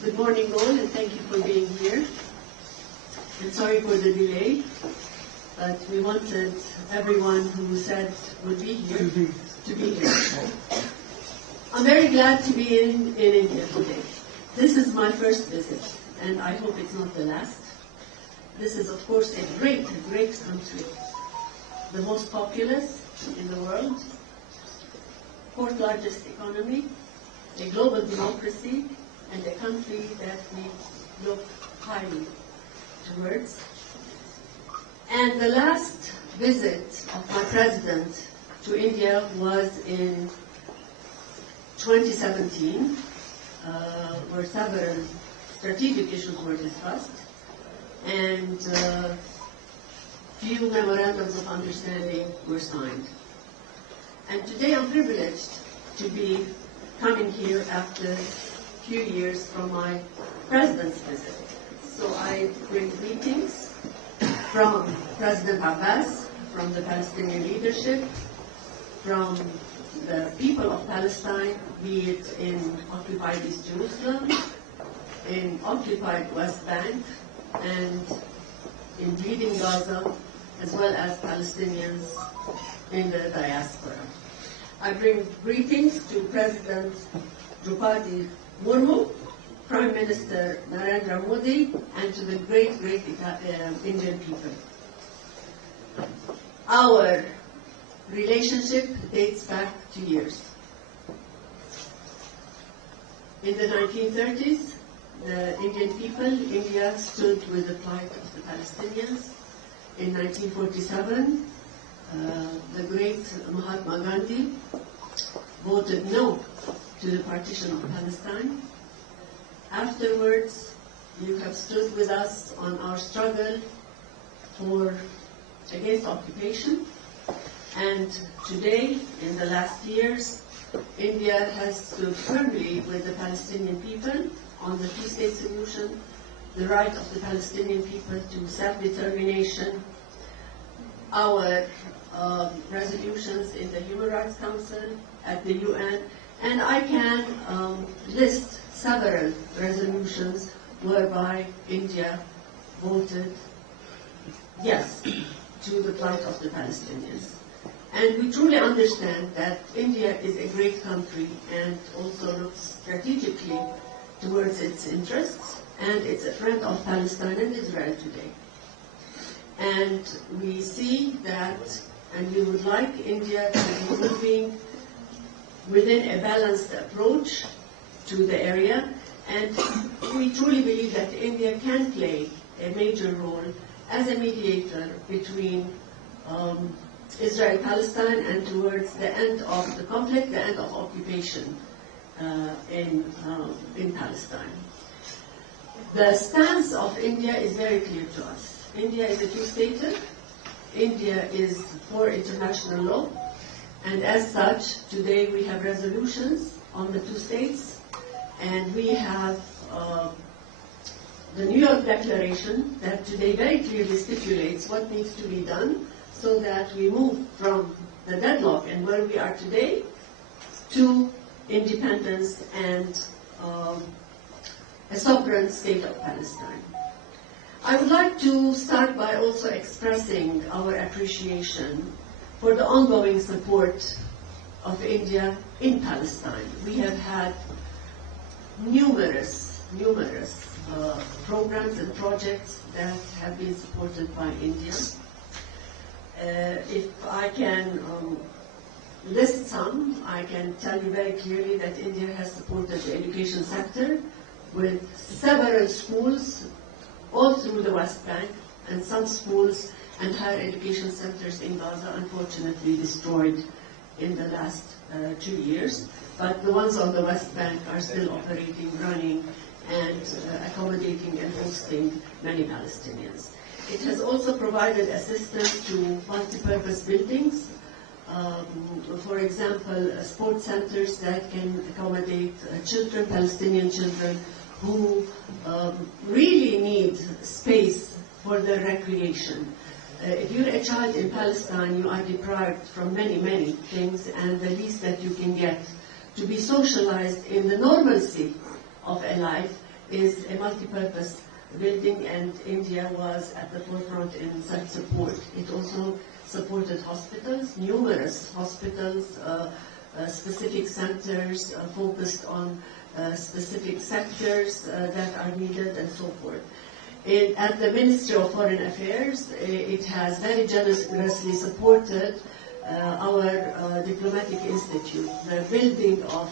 Good morning all, and thank you for being here. And sorry for the delay, but we wanted everyone who said would be here to be here. I'm very glad to be in India today. This is my first visit, and I hope it's not the last. This is, of course, a great country, the most populous in the world, fourth largest economy, a global democracy, and a country that we look highly towards. And the last visit of my president to India was in 2017, where several strategic issues were discussed, and few memorandums of understanding were signed. And today I'm privileged to be coming here after a few years from my president's visit. So I bring greetings from President Abbas, from the Palestinian leadership, from the people of Palestine, be it in occupied East Jerusalem, in occupied West Bank, and in bleeding Gaza, as well as Palestinians in the diaspora. I bring greetings to President Draupadi Murmu, Prime Minister Narendra Modi, and to the great Indian people. Our relationship dates back to years. In the 1930s, the Indian people, India stood with the plight of the Palestinians. In 1947, the great Mahatma Gandhi voted no to the partition of Palestine. Afterwards, you have stood with us on our struggle against occupation. And today, in the last years, India has stood firmly with the Palestinian people on the two-state solution, the right of the Palestinian people to self-determination, our resolutions in the Human Rights Council, at the UN, and I can list several resolutions whereby India voted yes to the plight of the Palestinians. And we truly understand that India is a great country and also looks strategically towards its interests, and it's a friend of Palestine and Israel today. And we see that, and we would like India to be moving within a balanced approach to the area, and we truly believe that India can play a major role as a mediator between Israel-Palestine and towards the end of the conflict, the end of occupation in Palestine. The stance of India is very clear to us. India is a two-stater. India is for international law. And as such, today we have resolutions on the two states, and we have the New York Declaration that today very clearly stipulates what needs to be done so that we move from the deadlock and where we are today to independence and a sovereign state of Palestine. I would like to start by also expressing our appreciation for the ongoing support of India in Palestine. We have had numerous programs and projects that have been supported by India. If I can list some, I can tell you very clearly that India has supported the education sector with several schools all through the West Bank, and some schools and higher education centers in Gaza, unfortunately destroyed in the last 2 years. But the ones on the West Bank are still operating, running, and accommodating and hosting many Palestinians. It has also provided assistance to multi-purpose buildings, for example, sports centers that can accommodate children, Palestinian children, who really need space for their recreation. If you're a child in Palestine, you are deprived from many things, and the least that you can get to be socialized in the normalcy of a life is a multi-purpose building, and India was at the forefront in such support. It also supported hospitals, numerous hospitals, specific centers focused on specific sectors that are needed, and so forth. At the Ministry of Foreign Affairs, it has very generously supported our diplomatic institute, the building of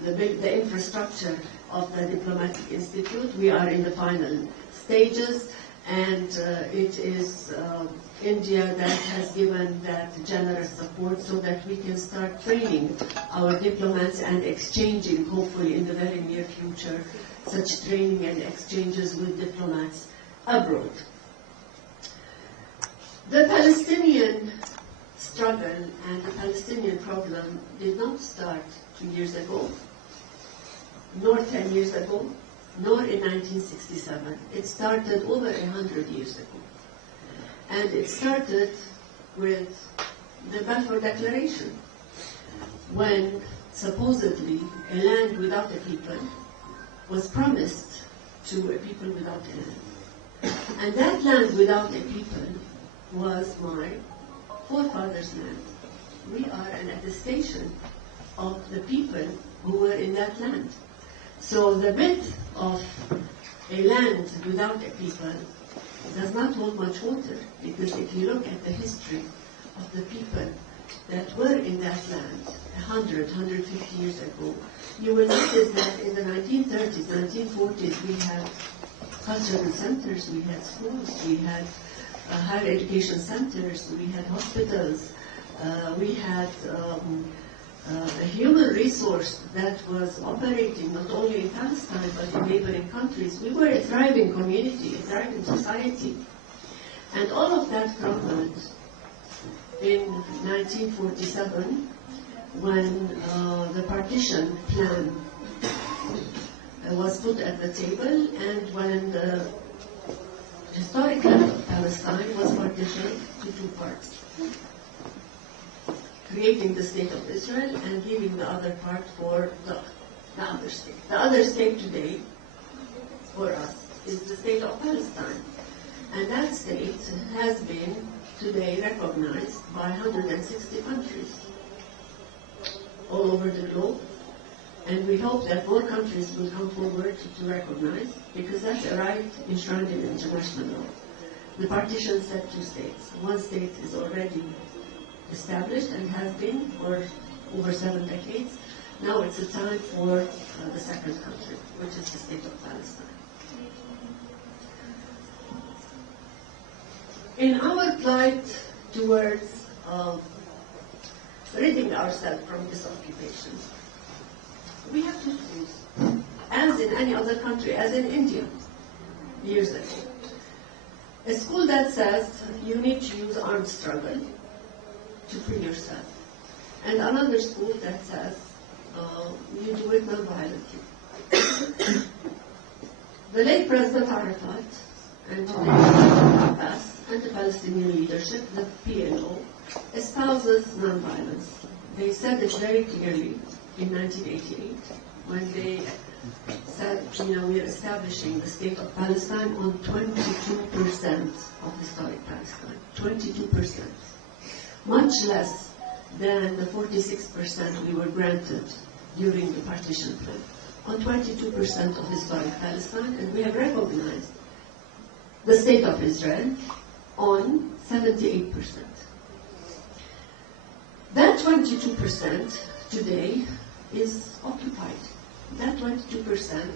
the infrastructure of the diplomatic institute. We are in the final stages, and it is India that has given that generous support so that we can start training our diplomats and exchanging, hopefully in the very near future, such training and exchanges with diplomats abroad. The Palestinian struggle and the Palestinian problem did not start 2 years ago, nor 10 years ago, nor in 1967. It started over 100 years ago. And it started with the Balfour Declaration, when supposedly a land without a people was promised to a people without a land. And that land without a people was my forefathers' land. We are an attestation of the people who were in that land. So the myth of a land without a people does not hold much water, because if you look at the history of the people that were in that land 100, 150 years ago, you will notice that in the 1930s, 1940s, we had cultural centers, we had schools, we had higher education centers, we had hospitals, we had a human resource that was operating not only in Palestine but in neighboring countries. We were a thriving community, a thriving society. And all of that crumbled in 1947 when the partition plan was put at the table, and when the historic land of Palestine was partitioned to two parts, creating the state of Israel and leaving the other part for the other state. The other state today, for us, is the state of Palestine. And that state has been today recognized by 160 countries all over the globe. And we hope that more countries will come forward to recognize, because that's a right enshrined in international law. The partition said two states. One state is already established and has been for over 7 decades. Now it's a time for the second country, which is the state of Palestine. In our plight towards ridding ourselves from this occupation, we have two schools, as in any other country, as in India years ago. A school that says you need to use armed struggle to free yourself, and another school that says you do it non-violently. The late President Arafat and Abbas and the Palestinian leadership, the PLO, espouses non-violence. They said it very clearly in 1988 when they said, we are establishing the state of Palestine on 22% of historic Palestine. 22%. Much less than the 46% we were granted during the partition plan. On 22% of historic Palestine, and we have recognized the state of Israel on 78%. That 22% today is occupied. That 22%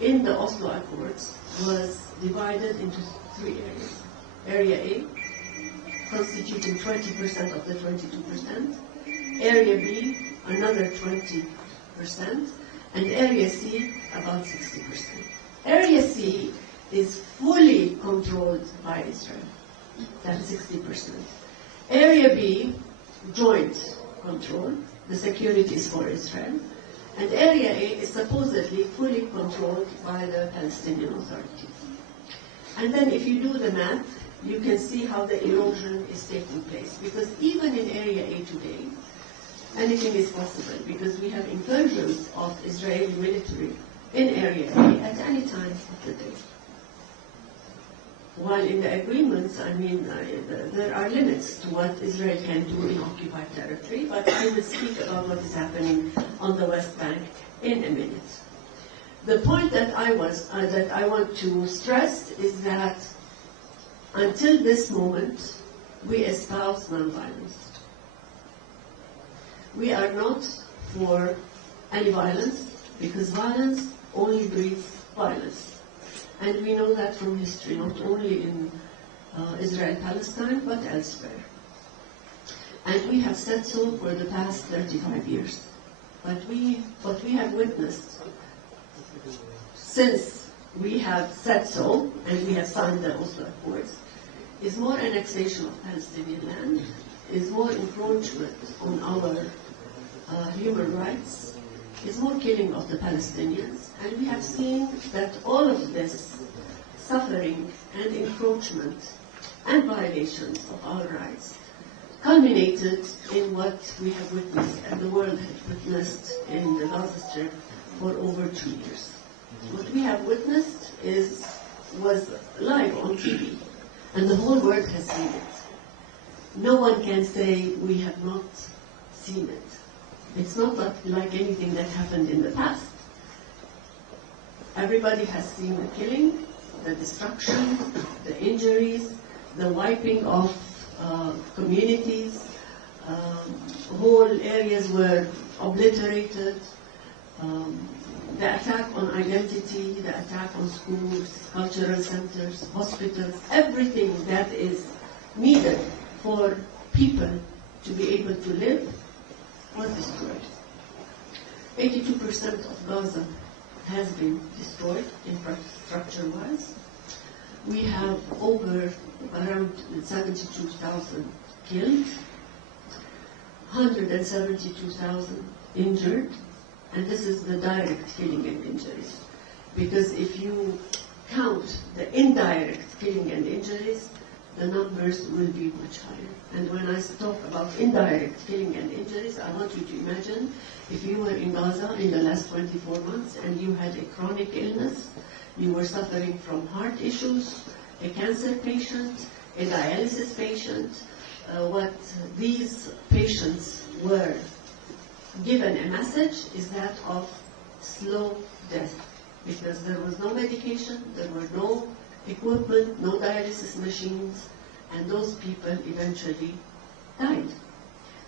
in the Oslo Accords was divided into 3 areas. Area A, constituting 20% of the 22%, Area B, another 20%, and Area C, about 60%. Area C is fully controlled by Israel, that's 60%. Area B, joint control, the security is for Israel, and Area A is supposedly fully controlled by the Palestinian Authority. And then if you do the math, you can see how the erosion is taking place. Because even in Area A today, anything is possible, because we have incursions of Israeli military in Area A at any time of the day. While in the agreements, I mean, there are limits to what Israel can do in occupied territory, but I will speak about what is happening on the West Bank in a minute. The point that I want to stress is that until this moment, we espouse nonviolence. We are not for any violence, because violence only breeds violence. And we know that from history, not only in Israel-Palestine, but elsewhere. And we have said so for the past 35 years. But what we have witnessed since we have said so, and we have signed the Oslo Accords, is more annexation of Palestinian land, is more encroachment on our human rights, is more killing of the Palestinians. And we have seen that all of this suffering and encroachment and violations of our rights culminated in what we have witnessed and the world had witnessed in the Gaza Strip for over 2 years. What we have witnessed was live on TV, and the whole world has seen it. No one can say we have not seen it. It's not like anything that happened in the past. Everybody has seen the killing, the destruction, the injuries, the wiping of communities, whole areas were obliterated, the attack on identity, the attack on schools, cultural centers, hospitals, everything that is needed for people to be able to live was destroyed. 82% of Gaza has been destroyed infrastructure-wise. We have around 72,000 killed, 172,000 injured, and this is the direct killing and injuries. Because if you count the indirect killing and injuries, the numbers will be much higher. And when I talk about indirect killing and injuries, I want you to imagine if you were in Gaza in the last 24 months and you had a chronic illness, you were suffering from heart issues, a cancer patient, a dialysis patient, what these patients were given a message is that of slow death, because there was no medication, there were no equipment, no dialysis machines, and those people eventually died.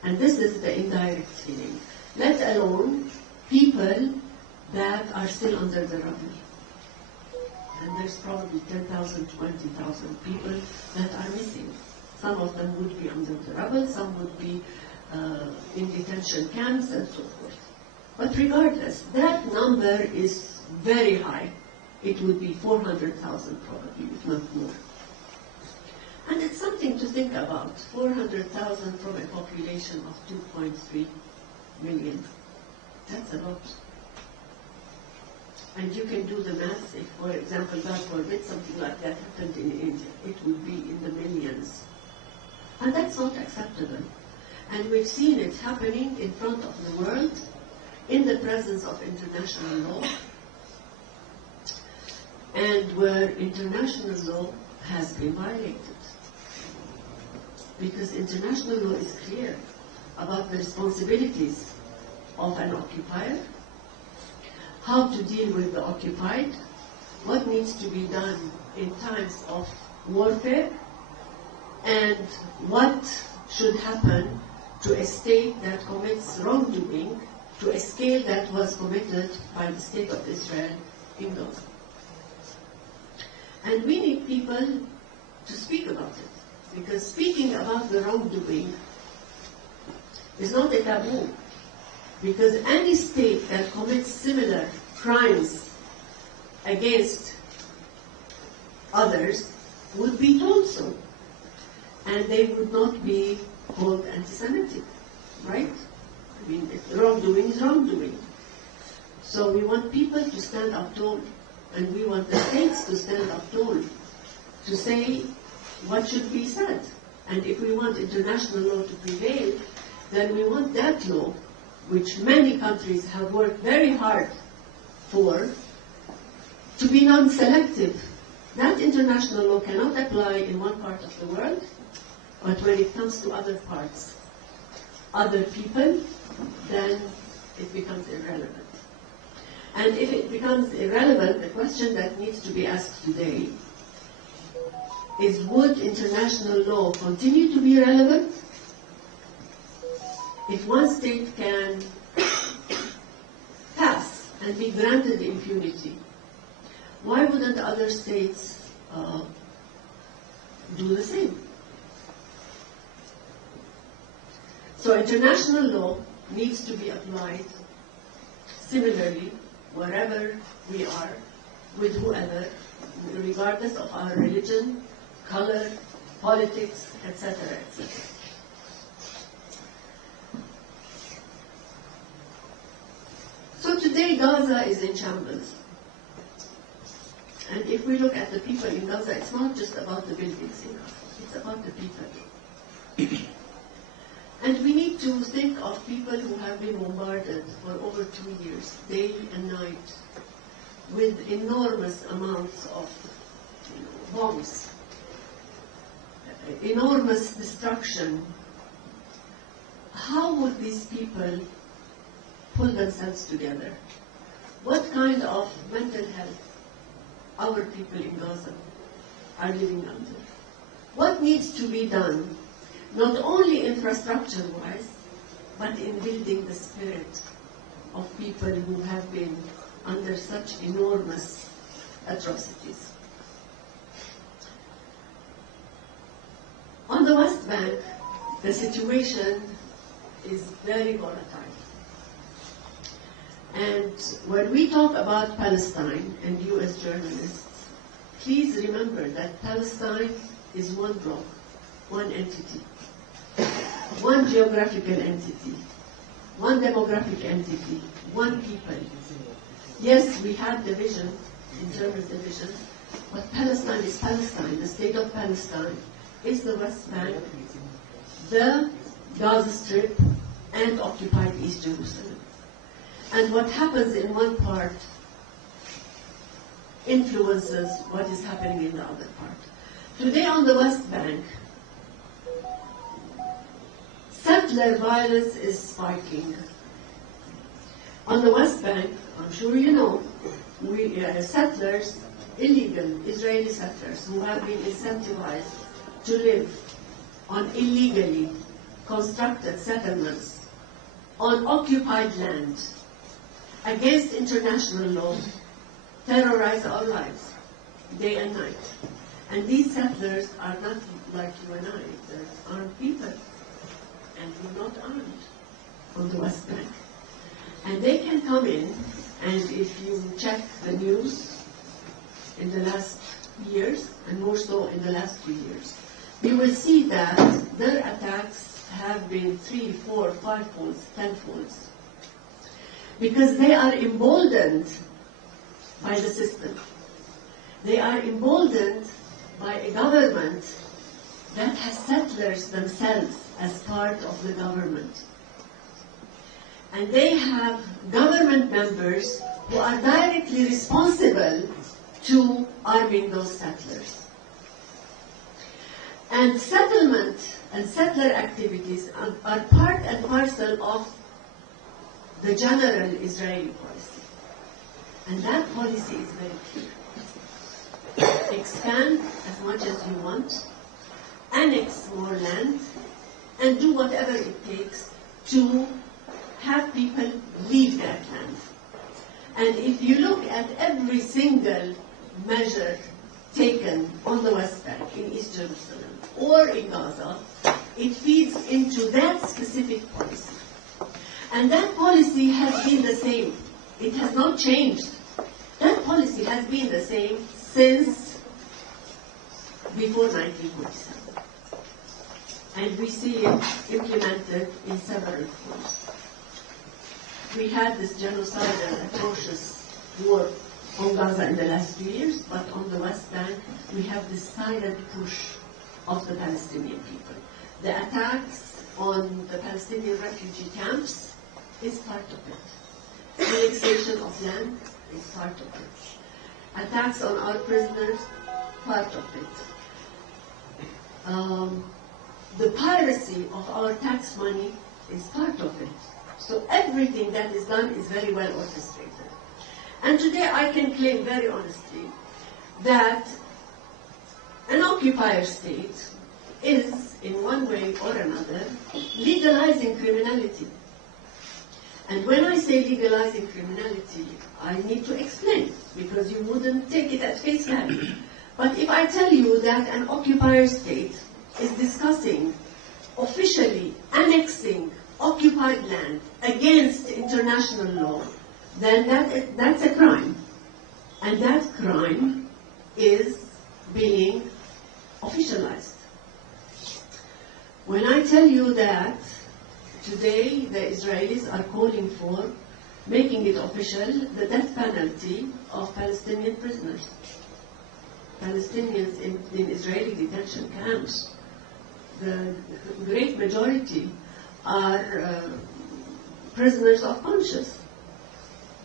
And this is the indirect killing, let alone people that are still under the rubble. And there's probably 10,000, 20,000 people that are missing. Some of them would be under the rubble, some would be in detention camps and so forth. But regardless, that number is very high. It would be 400,000 probably, if not more. And it's something to think about, 400,000 from a population of 2.3 million. That's a lot. And you can do the math. If, for example, God forbid, something like that happened in India, it would be in the millions. And that's not acceptable. And we've seen it happening in front of the world, in the presence of international law, and where international law has been violated. Because international law is clear about the responsibilities of an occupier, how to deal with the occupied, what needs to be done in times of warfare, and what should happen to a state that commits wrongdoing to a scale that was committed by the state of Israel in Gaza. And we need people to speak about it, because speaking about the wrongdoing is not a taboo, because any state that commits similar crimes against others would be told so, and they would not be called anti-Semitic, right? I mean, wrongdoing is wrongdoing. So we want people to stand up tall, and we want the states to stand up tall, to say what should be said. And if we want international law to prevail, then we want that law, which many countries have worked very hard for, to be non-selective. That international law cannot apply in one part of the world, but when it comes to other parts, other people, then it becomes irrelevant. And if it becomes irrelevant, the question that needs to be asked today is, would international law continue to be relevant? If one state can pass and be granted impunity, why wouldn't other states do the same? So international law needs to be applied similarly wherever we are, with whoever, regardless of our religion, color, politics, etc., etc. So today Gaza is in shambles. And if we look at the people in Gaza, it's not just about the buildings in Gaza, it's about the people. And we need to think of people who have been bombarded for over 2 years, day and night, with enormous amounts of bombs, enormous destruction. How would these people pull themselves together? What kind of mental health our people in Gaza are living under? What needs to be done, not only infrastructure-wise, but in building the spirit of people who have been under such enormous atrocities? On the West Bank, the situation is very volatile. And when we talk about Palestine, and you as journalists, please remember that Palestine is one block, one entity, one geographical entity, one demographic entity, one people. Yes, we have division, internal division, but Palestine is Palestine. The state of Palestine is the West Bank, the Gaza Strip, and occupied East Jerusalem. And what happens in one part influences what is happening in the other part. Today on the West Bank, settler violence is spiking. On the West Bank, I'm sure you know, settlers, illegal Israeli settlers who have been incentivized to live on illegally constructed settlements on occupied land against international law, terrorize our lives day and night. And these settlers are not like you and I, they're armed people, and we're not armed on the West Bank. And they can come in, and if you check the news in the last years, and more so in the last 3 years, you will see that their attacks have been 3, 4, 5 folds, 10 folds. Because they are emboldened by the system. They are emboldened by a government that has settlers themselves as part of the government. And they have government members who are directly responsible to arming those settlers. And settlement and settler activities are part and parcel of the general Israeli policy. And that policy is very clear. Expand as much as you want, annex more land, and do whatever it takes to have people leave that land. And if you look at every single measure taken on the West Bank, in East Jerusalem, or in Gaza, it feeds into that specific policy. And that policy has been the same. It has not changed. That policy has been the same since before 1947. And we see it implemented in several forms. We had this genocidal, atrocious war on Gaza in the last 2 years, but on the West Bank, we have this silent push of the Palestinian people. The attacks on the Palestinian refugee camps is part of it. Annexation of land is part of it. attacks on our prisoners, part of it. The piracy of our tax money is part of it. So everything that is done is very well orchestrated. And today I can claim very honestly that an occupier state is, in one way or another, legalizing criminality. And when I say legalizing criminality, I need to explain, because you wouldn't take it at face value. But if I tell you that an occupier state is discussing officially annexing occupied land against international law, then that's a crime. And that crime is being officialized. When I tell you that today the Israelis are calling for making it official the death penalty of Palestinian prisoners. Palestinians in Israeli detention camps, the great majority are prisoners of conscience.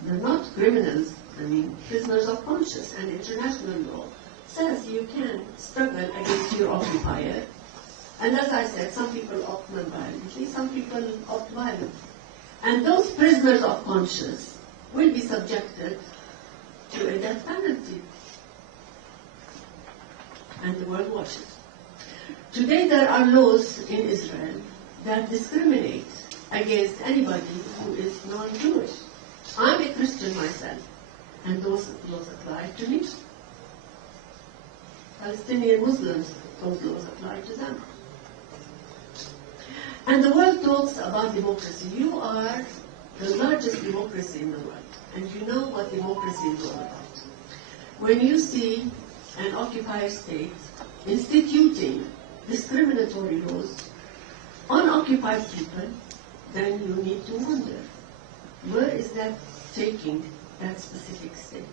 They're not criminals, I mean prisoners of conscience. And international law says you can struggle against your occupier. And as I said, some people opt non-violently, some people opt violently. And those prisoners of conscience will be subjected to a death penalty. And the world watches. Today there are laws in Israel that discriminate against anybody who is non-Jewish. I'm a Christian myself, and those laws apply to me. Palestinian Muslims, those laws apply to them. And the world talks about democracy. You are the largest democracy in the world, and you know what democracy is all about. When you see an occupier state instituting discriminatory laws on occupied people, then you need to wonder, where is that taking that specific state?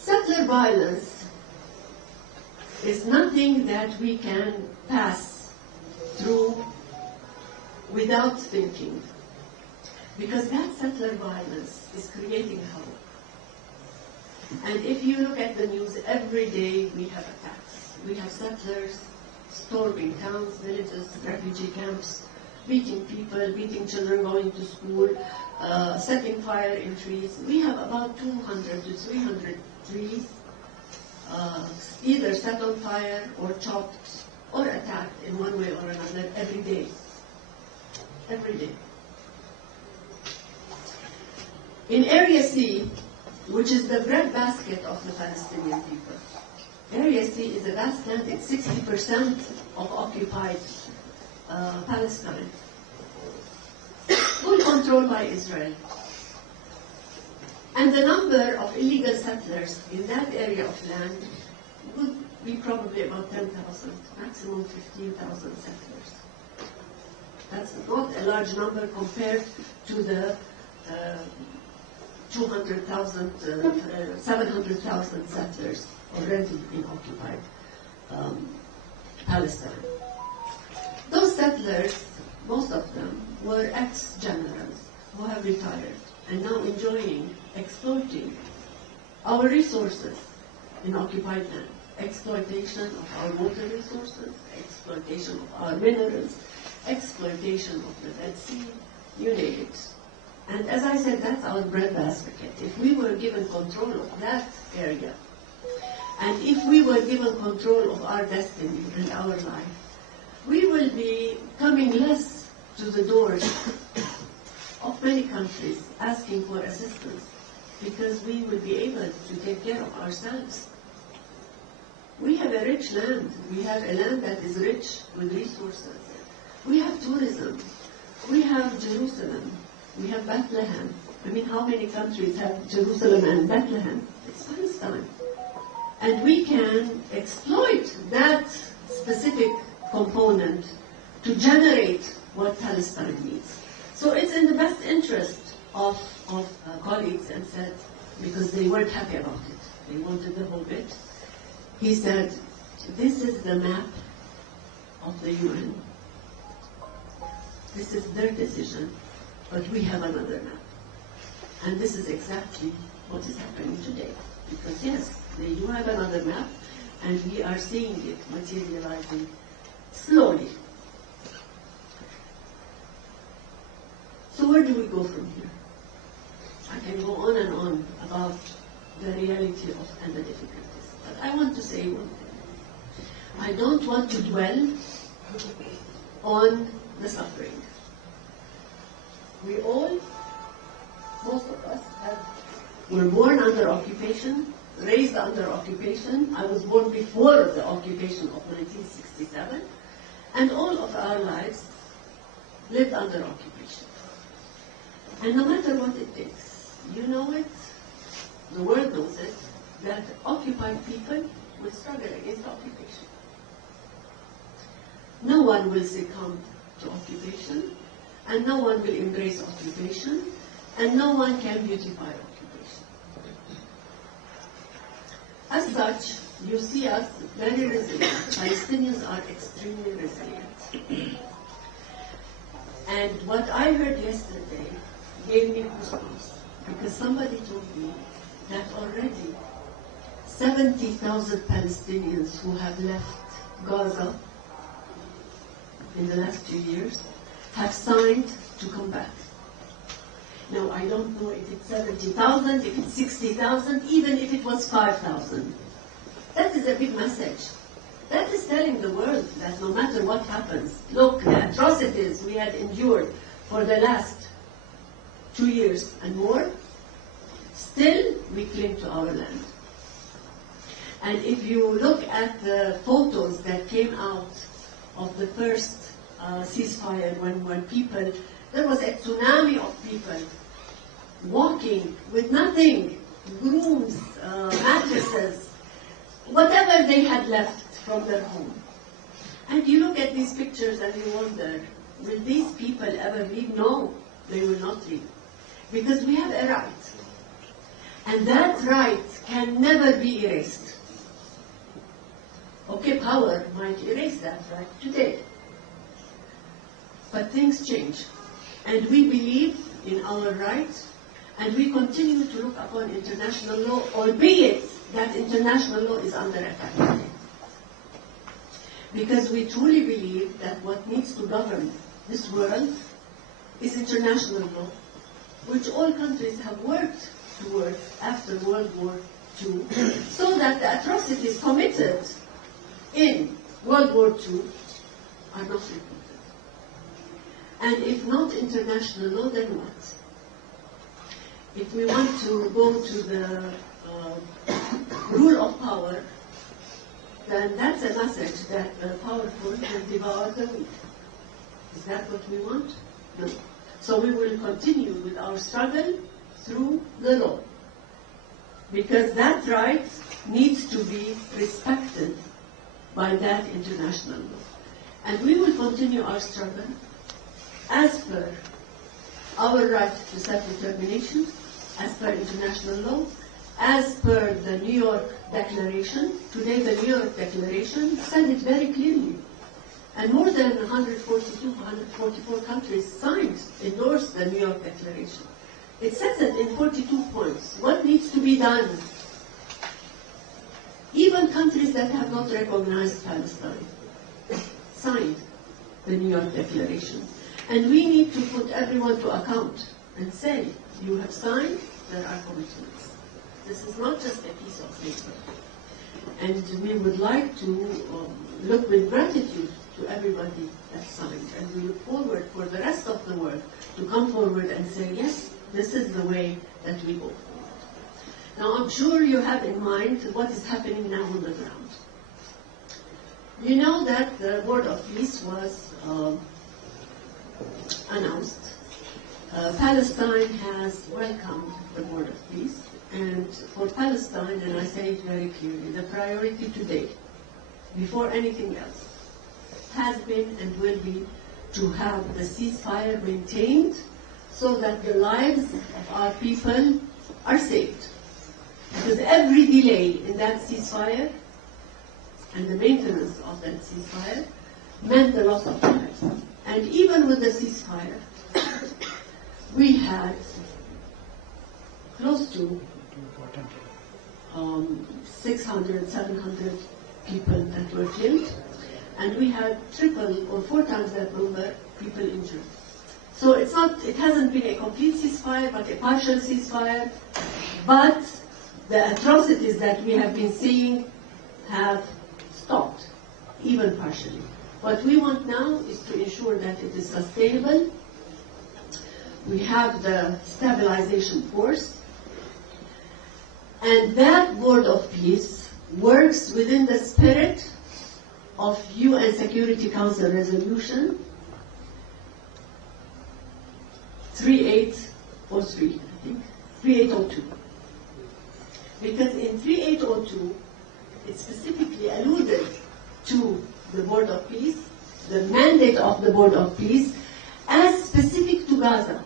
Settler violence is nothing that we can pass through without thinking, because that settler violence is creating hope. And if you look at the news, every day we have attacks. We have settlers storming towns, villages, refugee camps, beating people, beating children going to school, setting fire in trees. We have about 200 to 300 trees either set on fire or chopped or attacked in one way or another every day. Every day. In Area C, which is the breadbasket of the Palestinian people, Area C is a vast land. It's 60% of occupied Palestine, full control by Israel. And the number of illegal settlers in that area of land would be probably about 10,000, maximum 15,000 settlers. That's not a large number compared to the 200,000, 700,000 settlers already in occupied Palestine. Those settlers, most of them, were ex-generals who have retired and now enjoying, exploiting our resources in occupied land. Exploitation of our water resources, exploitation of our minerals, exploitation of the Red Sea, you name it. And as I said, that's our breadbasket. If we were given control of that area, and if we were given control of our destiny and our life, we will be coming less to the doors of many countries asking for assistance, because we will be able to take care of ourselves. We have a rich land. We have a land that is rich with resources. We have tourism. We have Jerusalem. We have Bethlehem. I mean, how many countries have Jerusalem and Bethlehem? It's Palestine. And we can exploit that specific component to generate what Palestine needs. So it's in the best interest of colleagues, and said, because they weren't happy about it, they wanted the whole bit. He said, this is the map of the UN. This is their decision. but we have another map. And this is exactly what is happening today. Because yes, they do have another map, and we are seeing it materializing slowly. So where do we go from here? I can go on and on about the reality of and the difficulties. But I want to say one thing. I don't want to dwell on the suffering. We all, most of us, were born under occupation, raised under occupation. I was born before the occupation of 1967, and all of our lives lived under occupation. And no matter what it takes, you know it, the world knows it, that occupied people will struggle against occupation. No one will succumb to occupation, and no one will embrace occupation, and no one can beautify occupation. As such, you see us very resilient. Palestinians are extremely resilient. And what I heard yesterday gave me goosebumps, because somebody told me that already 70,000 Palestinians who have left Gaza in the last 2 years have signed to come back. Now, I don't know if it's 70,000, if it's 60,000, even if it was 5,000. That is a big message. That is telling the world that no matter what happens, look, the atrocities we had endured for the last 2 years and more, still we cling to our land. And if you look at the photos that came out of the first ceasefire, when people, there was a tsunami of people walking with nothing, brooms, mattresses, whatever they had left from their home. And you look at these pictures and you wonder, will these people ever leave? No, they will not leave. Because we have a right. And that right can never be erased. Okay, power might erase that right today. But things change. And we believe in our rights, and we continue to look upon international law, albeit that international law is under attack today. Because we truly believe that what needs to govern this world is international law, which all countries have worked towards after World War II, so that the atrocities committed in World War II are not repeated. And if not international law, then what? If we want to go to the rule of power, then that's a message that the powerful will devour the weak. Is that what we want? No. So we will continue with our struggle through the law, because that right needs to be respected by that international law. And we will continue our struggle as per our right to self-determination, as per international law, as per the New York Declaration. Today the New York Declaration said it very clearly. And more than 142, 144 countries signed, endorsed the New York Declaration. It says it in 42 points. What needs to be done? Even countries that have not recognized Palestine signed the New York Declaration. And we need to put everyone to account and say, you have signed, there are commitments. This is not just a piece of paper. And we would like to look with gratitude to everybody that signed. And we look forward for the rest of the world to come forward and say, yes, this is the way that we go forward. Now, I'm sure you have in mind what is happening now on the ground. You know that the Board of Peace was announced. Palestine has welcomed the Board of Peace. And for Palestine, and I say it very clearly, the priority today, before anything else, has been and will be to have the ceasefire maintained so that the lives of our people are saved. Because every delay in that ceasefire and the maintenance of that ceasefire meant the loss of lives. And even with the ceasefire, we had close to 600, 700 people that were killed, and we had triple or 4 times that number people injured. So it hasn't been a complete ceasefire, but a partial ceasefire. But the atrocities that we have been seeing have stopped, even partially. What we want now is to ensure that it is sustainable. We have the stabilization force, and that Board of Peace works within the spirit of UN Security Council Resolution 3803, I think, 3802. Because in 3802, it specifically alluded to the Board of Peace, the mandate of the Board of Peace, as specific to Gaza.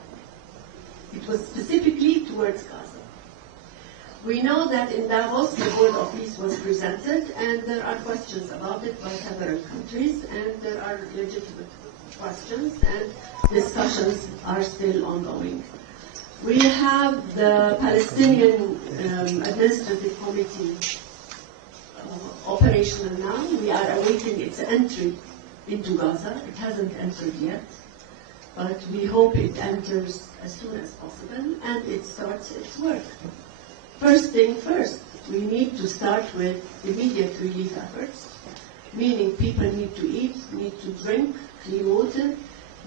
It was specifically towards Gaza. We know that in Davos, the Board of Peace was presented, and there are questions about it by several countries, and there are legitimate questions, and discussions are still ongoing. We have the Palestinian Administrative Committee operational now. We are awaiting its entry into Gaza. It hasn't entered yet, but we hope it enters as soon as possible and it starts its work. First thing first, we need to start with immediate relief efforts, meaning people need to eat, need to drink clean water,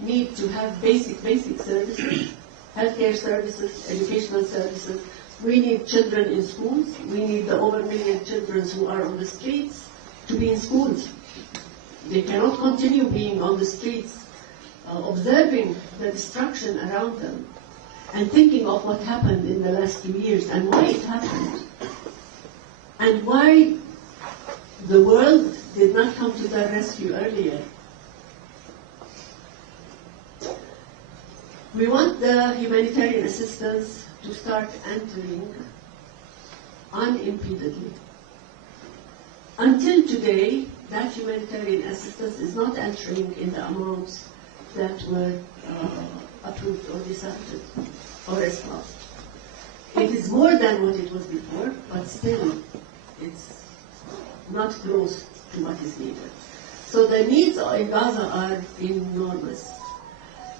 need to have basic services, healthcare services, educational services. We need children in schools. We need the over 1 million children who are on the streets to be in schools. They cannot continue being on the streets, observing the destruction around them and thinking of what happened in the last 2 years and why it happened and why the world did not come to their rescue earlier. We want the humanitarian assistance to start entering unimpededly. Until today, that humanitarian assistance is not entering in the amounts that were approved or decided or espoused. It is more than what it was before, but still it's not close to what is needed. So the needs in Gaza are enormous.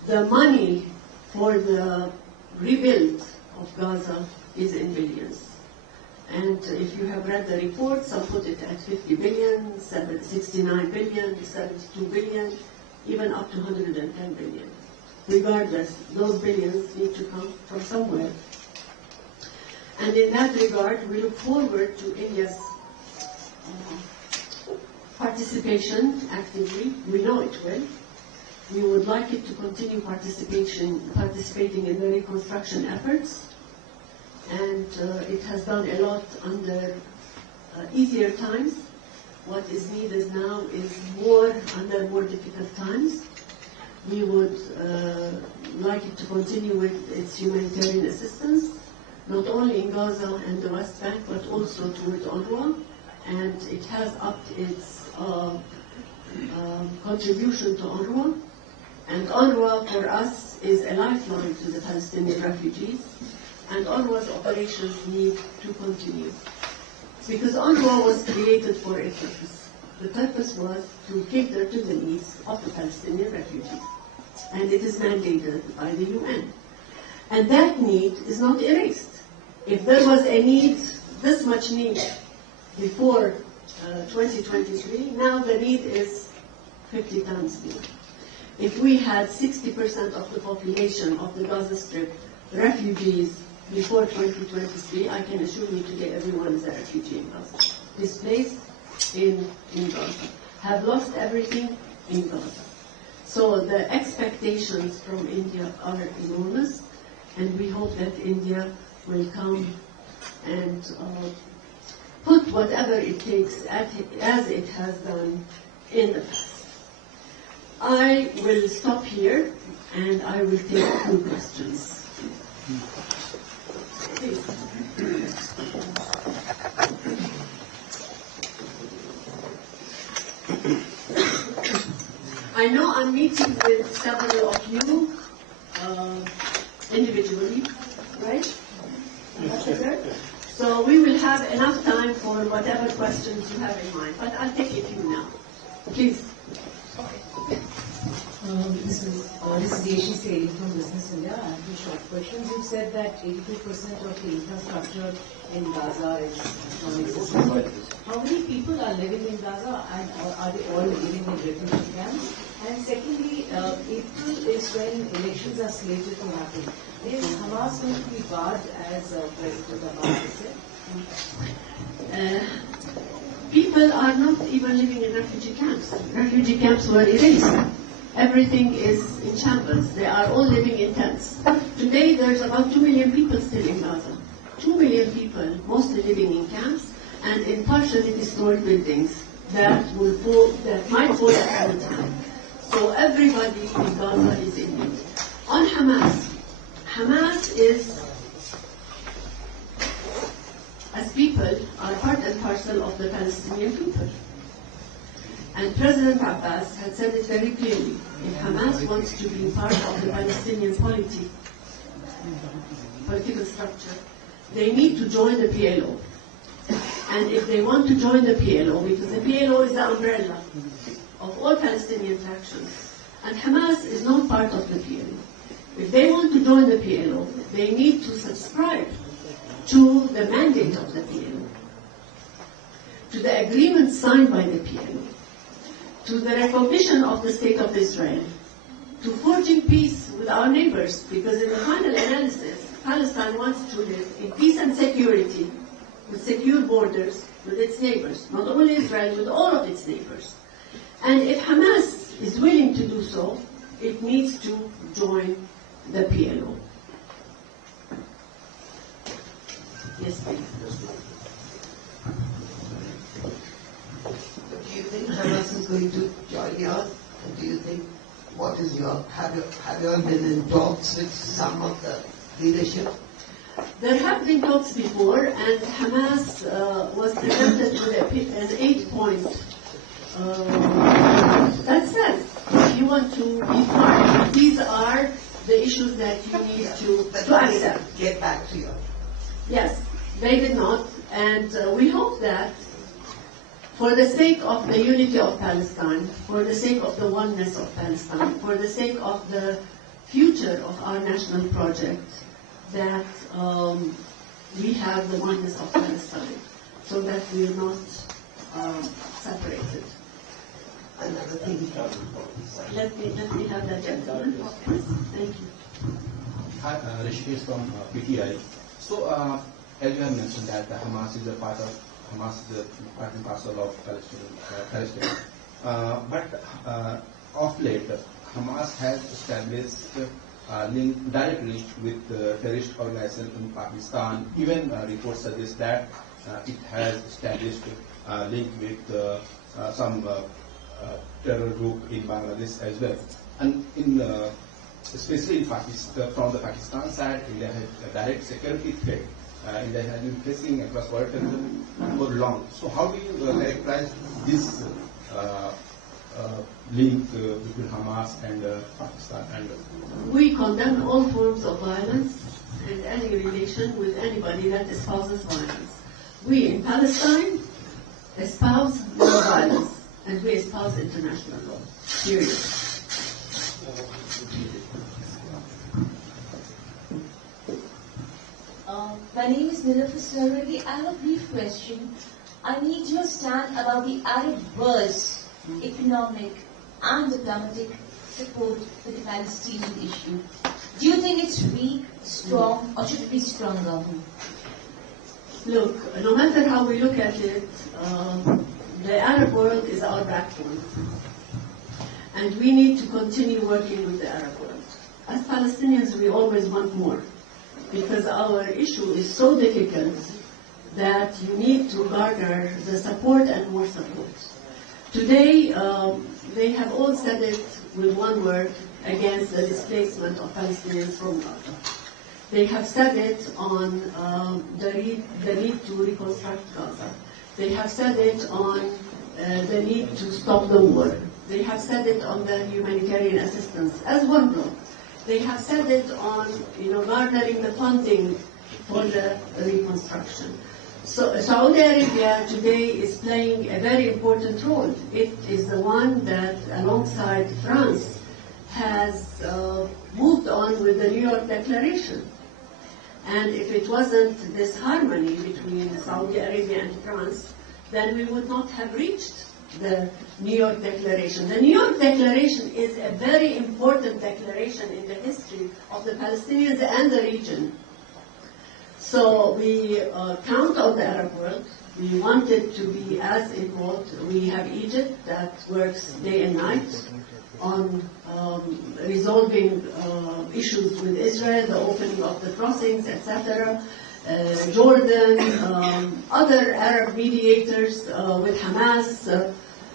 The money for the rebuild of Gaza is in billions. And if you have read the report, some put it at 50 billion, 69 billion, 72 billion, even up to 110 billion. Regardless, those billions need to come from somewhere. And in that regard, we look forward to India's participation actively. We know it will. We would like it to continue participating in the reconstruction efforts. And it has done a lot under easier times. What is needed now is more under more difficult times. We would like it to continue with its humanitarian assistance, not only in Gaza and the West Bank, but also toward UNRWA. And it has upped its contribution to UNRWA. And UNRWA, for us, is a lifeline to the Palestinian refugees. And UNRWA's operations need to continue. Because UNRWA was created for a purpose. The purpose was to cater to the needs of the Palestinian refugees. And it is mandated by the UN. And that need is not erased. If there was a need, this much need, before 2023, now the need is 50 times more. If we had 60% of the population of the Gaza Strip refugees before 2023, I can assure you today everyone is a refugee in Gaza. Displaced in Gaza. Have lost everything in Gaza. So the expectations from India are enormous, and we hope that India will come and put whatever it takes as it has done in the past. I will stop here, and I will take a few questions. Please. I know I'm meeting with several of you have enough time for whatever questions you have in mind, but I'll take a few now. Please. This is Yeshi Seri from Business India. I have two short questions. You said that 82% of the infrastructure in Gaza is non-existent. How many people are living in Gaza, and are they all living in refugee camps? And secondly, April is when elections are slated to happen. Is Hamas going to be barred, as President Abbas said? People are not even living in refugee camps. Refugee camps were erased. Everything is in shambles. They are all living in tents. Today there's about 2 million people still in Gaza. 2 million people, mostly living in camps and in partially destroyed buildings that might fall at any time. So everybody in Gaza is in need. On Hamas, Hamas is, as people, are part and parcel of the Palestinian people. And President Abbas had said it very clearly. If Hamas wants to be part of the Palestinian political structure, they need to join the PLO. And if they want to join the PLO, because the PLO is the umbrella of all Palestinian factions, and Hamas is not part of the PLO. If they want to join the PLO, they need to subscribe to the mandate of the PLO, to the agreement signed by the PLO, to the recognition of the State of Israel, to forging peace with our neighbors, because in the final analysis, Palestine wants to live in peace and security, with secure borders with its neighbors, not only Israel, with all of its neighbors. And if Hamas is willing to do so, it needs to join the PLO. Yes, please. Do you think Hamas is going to join yours? And do you think, what is your, have you all been in talks with some of the leadership? There have been talks before, and Hamas was presented with an 8-point that says, if you want to be part, these are the issues that you need to accept. Get back to you. Yes, they did not, and we hope that for the sake of the unity of Palestine, for the sake of the oneness of Palestine, for the sake of the future of our national project, that we have the oneness of Palestine, so that we are not separated. Another thing. Let me have that gentleman. Yes, thank you. Hi, Rishikesh from PTI. So, as you have mentioned that Hamas is a part and parcel of Palestine. But of late, Hamas has established direct link with terrorist organizations in Pakistan. Even reports suggest that it has established link with some terror group in Bangladesh as well. And in especially in Pakistan, from the Pakistan side, India has a direct security threat. India has been facing across border terrorism for long. So how do you characterize this link between Hamas and Pakistan? And we condemn all forms of violence and any relation with anybody that espouses violence. We in Palestine espouse no violence, and we espouse international law. Period. My name is Nilofer Saragi. I have a brief question. I need your stand about the Arab world's economic and diplomatic support for the Palestinian issue. Do you think it's weak, strong, or should it be stronger? Look, no matter how we look at it, the Arab world is our backbone. And we need to continue working with the Arab world. As Palestinians, we always want more, because our issue is so difficult that you need to garner the support and more support. Today, they have all said it with one word against the displacement of Palestinians from Gaza. They have said it on the need to reconstruct Gaza. They have said it on the need to stop the war. They have said it on the humanitarian assistance as one block. They have said it on, garnering the funding for the reconstruction. So Saudi Arabia today is playing a very important role. It is the one that, alongside France, has moved on with the New York Declaration. And if it wasn't this harmony between Saudi Arabia and France, then we would not have reached the New York Declaration. The New York Declaration is a very important declaration in the history of the Palestinians and the region. So we count on the Arab world. We want it to be as involved. We have Egypt that works day and night on resolving issues with Israel, the opening of the crossings, etc. Jordan, other Arab mediators with Hamas.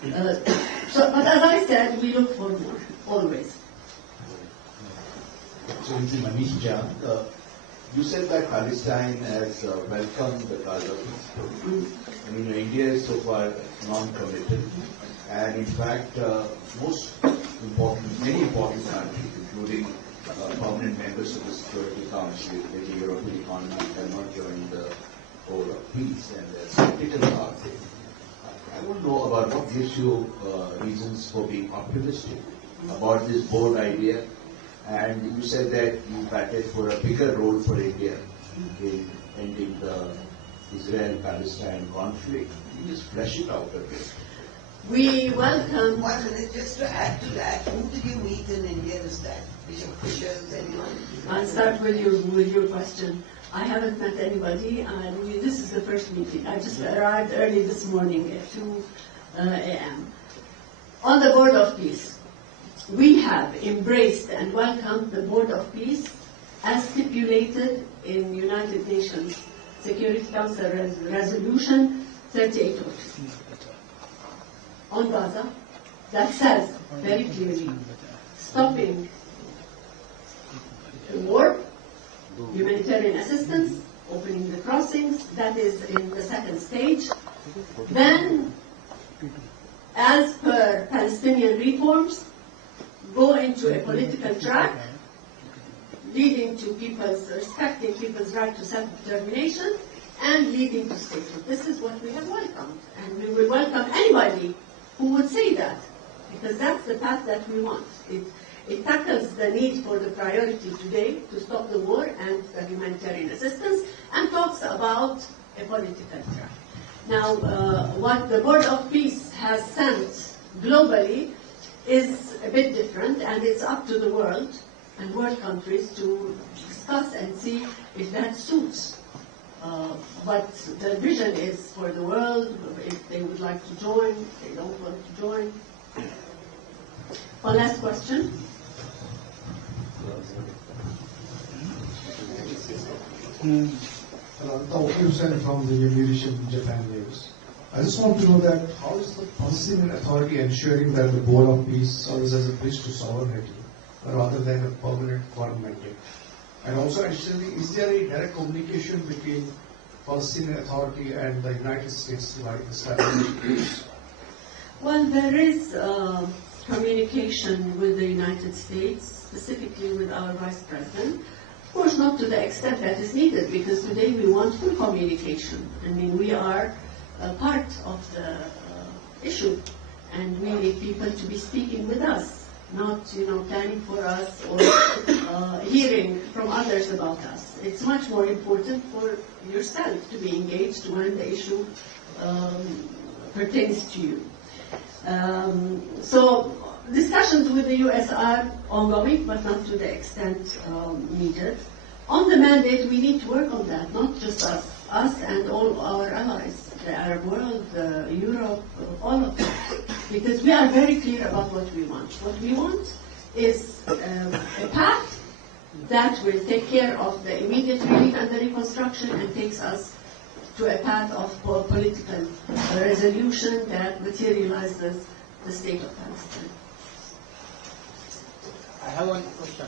But as I said, we look for more, always. So, Manish Jan, you said that Palestine has welcomed the Gaza peace. I mean, India is so far non-committed, and in fact, many important countries, including permanent members of the Security Council, like the European economy, have not joined the Board of Peace, and they're skeptical about it. I want to know about what gives you reasons for being optimistic about this board idea. And you said that you batted for a bigger role for India in ending the Israel-Palestine conflict. You just flesh it out a bit. We welcome. 1 minute, just to add to that, who did you meet in India this time? Bishop Fishers, anyone? I'll start with your question. I haven't met anybody. This is the first meeting. I just arrived early this morning at 2 a.m. On the Board of Peace, we have embraced and welcomed the Board of Peace as stipulated in United Nations Security Council Resolution 3802 on Gaza, that says very clearly stopping the war, humanitarian assistance, opening the crossings, that is in the second stage. Then, as per Palestinian reforms, go into a political track leading to respecting people's right to self-determination and leading to statehood. This is what we have welcomed, and we will welcome anybody who would say that, because that's the path that we want. It tackles the need for the priority today to stop the war and the humanitarian assistance, and talks about a political track. Now, what the Board of Peace has sent globally is a bit different, and it's up to the world and world countries to discuss and see if that suits. But the vision is for the world, if they would like to join, if they don't want to join. One last question. Tawfiq Hussain from the leadership in Japan News. I just want to know that how is the Palestinian Authority ensuring that the Board of Peace serves as a bridge to sovereignty rather than a permanent foreign mandate? And also, additionally, is there any direct communication between Palestinian Authority and the United States like establishment? Well, there is communication with the United States, specifically with our Vice President. Of course, not to the extent that is needed, because today we want full communication. I mean, we are part of the issue, and we need people to be speaking with us, not planning for us or hearing from others about us. It's much more important for yourself to be engaged when the issue pertains to you. So discussions with the U.S. are ongoing, but not to the extent needed. On the mandate, we need to work on that, not just us and all our allies, the Arab world, Europe, all of them, because we are very clear about what we want. What we want is a path that will take care of the immediate relief and the reconstruction and takes us to a path of political resolution that materializes the state of Palestine. I have one question.